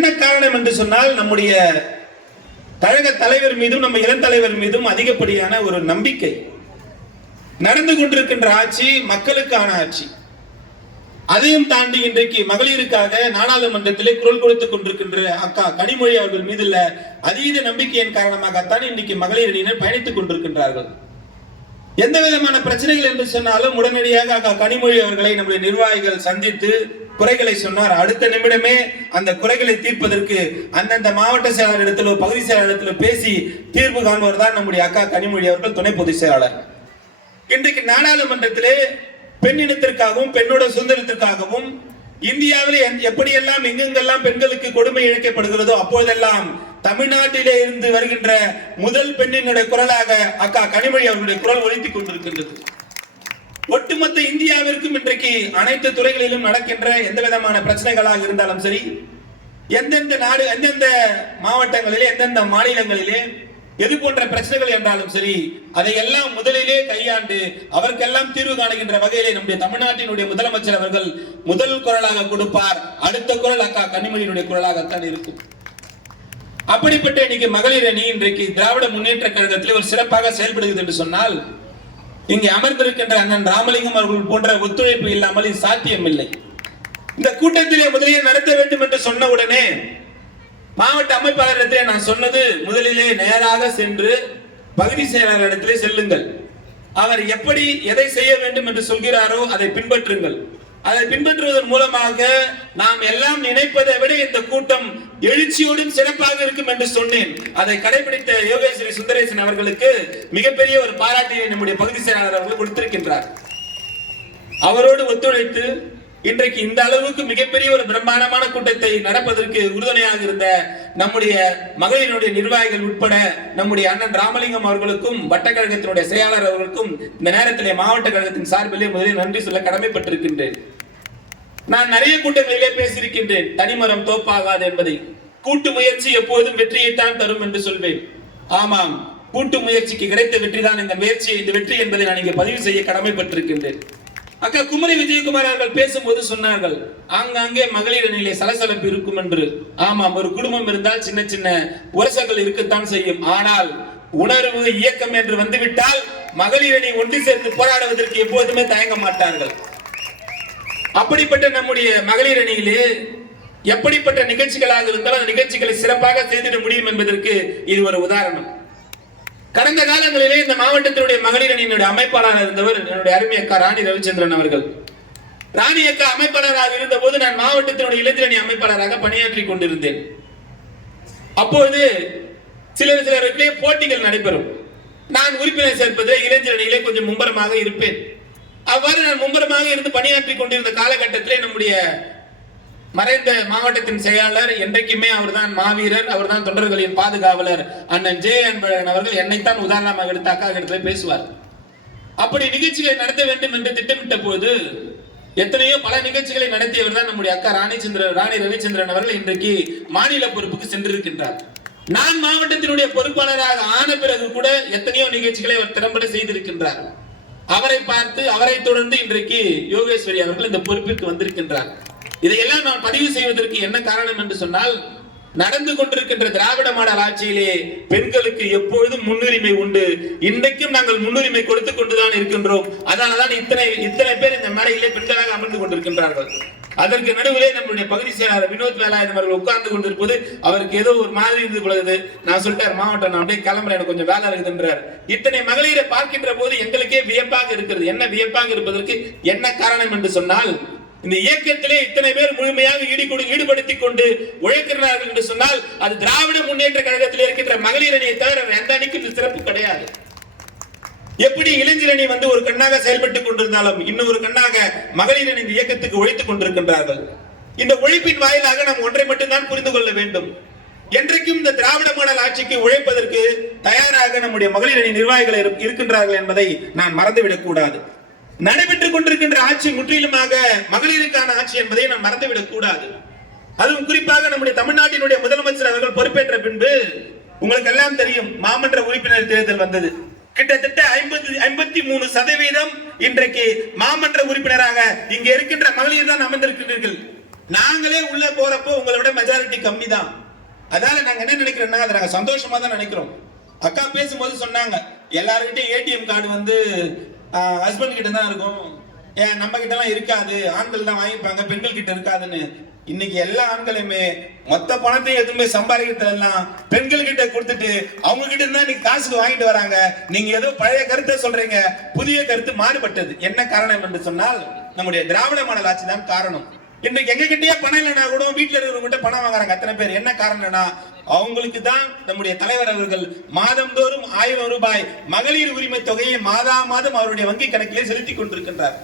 என்ன காரணம் என்று சொன்னால் நம்முடைய கழக தலைவர் மீதும் நம்ம இளம் தலைவர் மீதும் அதிகப்படியான ஒரு நம்பிக்கை. நடந்து கொண்டிருக்கின்ற ஆட்சி மக்களுக்கான ஆட்சி. அதையும் தாண்டி இன்றைக்கு மகளிருக்காக நாடாளுமன்றத்திலே குரல் கொடுத்துக் கொண்டிருக்கின்ற அக்கா கனிமொழி அவர்கள் மீது மீதுள்ள அதீத நம்பிக்கையின் காரணமாகத்தான் இன்றைக்கு மகளிர் அணியினர் பயணித்துக் கொண்டிருக்கின்றார்கள். எந்த விதமான பிரச்சனைகள் என்று சொன்னாலும் உடனடியாக அக்கா கனிமொழி அவர்களை நம்முடைய நிர்வாகிகள் சந்தித்து குறைகளை சொன்னார். அடுத்த நிமிடமே அந்த குறைகளை தீர்ப்பதற்கு அந்தந்த மாவட்ட செயலாளரிடத்திலோ பகுதி செயலாளரிடத்திலோ பேசி தீர்வு காண்பவர் தான் நம்முடைய அக்கா கனிமொழி அவர்கள் துணை பொதுச் செயலாளர். இன்றைக்கு நாடாளுமன்றத்திலே பெண் இனத்திற்காகவும் பெண்ணோட சுதந்திரத்திற்காகவும் இந்தியாவிலே எப்படியெல்லாம் எங்கெங்கெல்லாம் பெண்களுக்கு கொடுமை இழைக்கப்படுகிறதோ அப்போதெல்லாம் தமிழ்நாட்டிலே இருந்து வருகின்ற முதல் பெண்ணினுடைய குரலாக அக்கா கனிமொழி அவர்களுடைய குரல் ஒழித்துக் கொண்டிருக்கின்றது. ஒட்டுமொத்த இந்தியாவிற்கும் இன்றைக்கு அனைத்து துறைகளிலும் நடக்கின்ற எந்த விதமான பிரச்சனைகளாக இருந்தாலும் சரி எந்தெந்த நாடு எந்தெந்த மாவட்டங்களிலே எந்தெந்த மாநிலங்களிலே எது போன்ற பிரச்சனைகள் என்றாலும் சரி அதை எல்லாம் முதலிலே கையாண்டு அவருக்கெல்லாம் தீர்வு காணுகின்ற வகையிலே நம்முடைய தமிழ்நாட்டினுடைய முதலமைச்சர் அவர்கள் முதல் குரலாக கொடுப்பார். அடுத்த குரல் அக்கா கனிமொழியினுடைய குரலாகத்தான் இருக்கும். அப்படிப்பட்ட இன்னைக்கு மகளிர் அணி இன்றைக்கு திராவிட முன்னேற்ற கழகத்தில் ஒரு சிறப்பாக செயல்படுகிறது என்று சொன்னால் இங்கே அமர்ந்திருக்கின்ற அண்ணன் ராமலிங்கம் அவர்கள் போன்ற ஒத்துழைப்பு இல்லாமல் இது சாத்தியமில்லை. இந்த கூட்டத்திலே முதலில் நடத்த வேண்டும் என்று சொன்ன உடனே மாவட்ட அமைப்பாளரிடத்திலே நான் சொன்னது முதலிலே நேராக சென்று பகுதி செயலாளரிடத்திலே செல்லுங்கள். அவர் எப்படி எதை செய்ய வேண்டும் என்று சொல்கிறாரோ அதை பின்பற்றுங்கள். அதை பின்பற்றுவதன் மூலமாக நாம் எல்லாம் நினைப்பதை விட இந்த கூட்டம் எழுச்சியோடும் சிறப்பாக இருக்கும் என்று சொன்னேன். அதை கடைபிடித்த யோகேஸ்வரி சுந்தரேசன் அவர்களுக்கு மிகப்பெரிய ஒரு பாராட்டியை நம்முடைய பகுதி செயலாளர் அவர்கள் கொடுத்திருக்கின்றார். அவரோடு ஒத்துழைத்து இன்றைக்கு இந்த அளவுக்கு மிகப்பெரிய ஒரு பிரம்மாண்டமான கூட்டத்தை நடப்பதற்கு உறுதுணையாக இருந்த நம்முடைய மகளிருடைய நிர்வாகிகள் உட்பட நம்முடைய அண்ணன் ராமலிங்கம் அவர்களுக்கும் வட்டக்கழகத்தினுடைய செயலாளர் அவர்களுக்கும் இந்த நேரத்திலே மாவட்ட கழகத்தின் சார்பிலே முதலில் நன்றி சொல்ல கடமைப்பட்டிருக்கின்றேன். நான் நிறைய கூட்டங்களிலே பேசியிருக்கின்றேன். தனிமரம் தோப்பாகாது என்பதை. கூட்டு முயற்சி எப்போதும் வெற்றியைத்தான் தரும் என்று சொல்வேன். ஆமாம் கூட்டு முயற்சிக்கு கிடைத்த வெற்றிதான். இந்த முயற்சி இந்த வெற்றி என்பதை நான் இங்கே பதிவு செய்ய கடமைப்பட்டிருக்கின்றேன். அக்கா குமரி விஜயகுமார் அவர்கள் பேசும்போது சொன்னார்கள் ஆங்காங்கே மகளிர் அணியிலே சலசலப்பு இருக்கும் என்று ஆமாம் ஒரு குடும்பம் இருந்தால் சின்ன சின்ன உரசங்கள் இருக்கத்தான் செய்யும். ஆனால் உணர்வு இயக்கம் என்று வந்துவிட்டால் மகளிர் அணி ஒன்று சேர்ந்து போராடுவதற்கு எப்போதுமே தயங்க மாட்டார்கள். அப்படிப்பட்ட நம்முடைய மகளிர் அணியிலே எப்படிப்பட்ட நிகழ்ச்சிகளாக இருந்தாலும் அந்த நிகழ்ச்சிகளை சிறப்பாக செய்திட முடியும் என்பதற்கு இது ஒரு உதாரணம். கடந்த காலங்களிலே இந்த மாவட்டத்தினுடைய மகளிர் அணியினுடைய அமைப்பாளராக இருந்தவர் என்னுடைய அருமை அக்கா ராணி ரவிச்சந்திரன் அவர்கள். ராணி அக்கா அமைப்பாளராக இருந்த போது நான் மாவட்டத்தினுடைய இளைஞர் அணி அமைப்பாளராக பணியாற்றி கொண்டிருந்தேன். அப்போது சிலர் சிலருக்குள்ளே போட்டிகள் நடைபெறும். நான் உறுப்பினர் சேர்ப்பதில் இளைஞர் அணியிலே கொஞ்சம் மும்பரமாக இருப்பேன். அவ்வாறு நான் மும்பரமாக இருந்து பணியாற்றி கொண்டிருந்த காலகட்டத்திலே நம்முடைய மறைந்த மாவட்டத்தின் செயலாளர் என்றைக்குமே அவர்தான் மாவீரர் அவர்தான் தொண்டர்களின் பாதுகாவலர். அண்ணன் ஜே அன்பழகன் அவர்கள் என்னைத்தான் உதாரணமாக எடுத்து அக்கா இடத்துல பேசுவார். அப்படி நிகழ்ச்சிகளை நடத்த வேண்டும் என்று திட்டமிட்ட போது எத்தனையோ பல நிகழ்ச்சிகளை நடத்தியவர் தான் நம்முடைய அக்கா ராணிச்சந்திரன் ராணி ரவிச்சந்திரன் அவர்கள் இன்றைக்கு மாநில பொறுப்புக்கு சென்றிருக்கின்றார். நான் மாவட்டத்தினுடைய பொறுப்பாளராக ஆன பிறகு கூட எத்தனையோ நிகழ்ச்சிகளை அவர் திறம்பட செய்திருக்கின்றார். அவரை பார்த்து அவரை தொடர்ந்து இன்றைக்கு யோகேஸ்வரி அவர்கள் இந்த பொறுப்பிற்கு வந்திருக்கின்றார். இதையெல்லாம் நான் பதிவு செய்வதற்கு என்ன காரணம் என்று சொன்னால் நடந்து கொண்டிருக்கின்ற திராவிட மாடல் ஆட்சியிலே பெண்களுக்கு எப்பொழுதும் முன்னுரிமை உண்டு. இன்றைக்கும் நாங்கள் முன்னுரிமை கொடுத்துக் கொண்டுதான் இருக்கின்றோம். அதனாலதான் இத்தனை இத்தனை பேர் இந்த மேடையிலே பெண்களாக அமர்ந்து கொண்டிருக்கின்றார்கள். அதற்கு நடுவிலே நம்முடைய பகுதி செயலாளர் வினோத் வேலாயுதம் அவர்கள் உட்கார்ந்து கொண்டிருப்பது அவருக்கு ஏதோ ஒரு மாதிரி இருந்து பொழுது நான் சொல்லிட்டார் மாவட்டம் நான் அப்படியே கிளம்புறேன் எனக்கு கொஞ்சம் வேலை இருக்குதுன்றார். இத்தனை மகளிரை பார்க்கின்ற போது எங்களுக்கே வியப்பாக இருக்கிறது. என்ன வியப்பாக இருப்பதற்கு என்ன காரணம் என்று சொன்னால் இந்த இயக்கத்திலே இத்தனை பேர் முழுமையாக ஈடுகொடு ஈடுபடுத்திக் கொண்டு உழைக்கிறார்கள் என்று சொன்னால் அது திராவிட முன்னேற்ற கழகத்தில் இருக்கின்ற மகளிர் அணியை தவிர எந்த அணிக்கு இந்த சிறப்பு கிடையாது. எப்படி இளைஞர் அணி வந்து ஒரு கண்ணாக செயல்பட்டுக் கொண்டிருந்தாலும் இன்னொரு கண்ணாக மகளிர் அணி இந்த இயக்கத்துக்கு உழைத்துக் கொண்டிருக்கின்றார்கள்? இந்த உழைப்பின் வாயிலாக நாம் ஒன்றை மட்டும்தான் புரிந்து கொள்ள வேண்டும். என்றைக்கும் இந்த திராவிட மாடல் ஆட்சிக்கு உழைப்பதற்கு தயாராக நம்முடைய மகளிர் அணி நிர்வாகிகள் இருக்கின்றார்கள் என்பதை நான் மறந்துவிடக் கூடாது. நடைபெற்றுக் கொண்டிருக்கின்ற ஆட்சி முற்றிலுமாக மகளிருக்கான ஆட்சி என்பதை நாம் மறந்துவிடக் கூடாது. அதுவும் குறிப்பாக நம்முடைய தமிழ்நாட்டினுடைய முதலமைச்சர் அவர்கள் பொறுப்பேற்ற பின்பு உங்களுக்கு எல்லாம் தெரியும் மாமன்ற உறுப்பினர் தேர்தல் வந்தது. கிட்டத்தட்ட ஐம்பது ஐம்பத்தி மூணு சதவீதம் இன்றைக்கு மாமன்ற உறுப்பினராக இங்க இருக்கின்ற மகளிர் தான் அமர்ந்திருக்கிறீர்கள் நாங்களே உள்ள போறப்போ உங்களோட மெஜாரிட்டி கம்மி தான் அதனால நாங்க என்ன நினைக்கிறோம்னா அதை நாங்க சந்தோஷமா தான் நினைக்கிறோம். அக்கா பேசும்போது சொன்னாங்க எல்லாருக்கிட்டையும் ஏடிஎம் கார்டு வந்து ஹஸ்பண்ட் கிட்ட தான் இருக்கும். ஏன் நம்ம கிட்ட எல்லாம் இருக்காது. ஆண்கள் தான் வாங்கிப்பாங்க பெண்கள் கிட்ட இருக்காதுன்னு. இன்னைக்கு எல்லா ஆண்களுமே மொத்த பணத்தையும் எதுவுமே சம்பாதிக்கிறது எல்லாம் பெண்கள் கிட்ட கொடுத்துட்டு அவங்க கிட்ட இருந்தா நீங்க காசுக்கு வாங்கிட்டு வராங்க. நீங்க ஏதோ பழைய கருத்தை சொல்றீங்க. புதிய கருத்து மாறுபட்டது. என்ன காரணம் என்று சொன்னால் நம்முடைய திராவிட மாடல் ஆட்சி தான் காரணம். இன்னைக்கு எங்க கிட்டயே பணம் இல்லைனா கூட வீட்டுல இருக்கிறவங்க கிட்ட பணம் வாங்குறாங்க. அத்தனை பேர். என்ன காரணம்னா அவங்களுக்கு தான் நம்முடைய தலைவர் அவர்கள் மாதந்தோறும் ஆயிரம் ரூபாய் மகளிர் உரிமை தொகையை மாதா மாதம் அவருடைய வங்கி கணக்கிலே செலுத்தி கொண்டிருக்கின்றார்.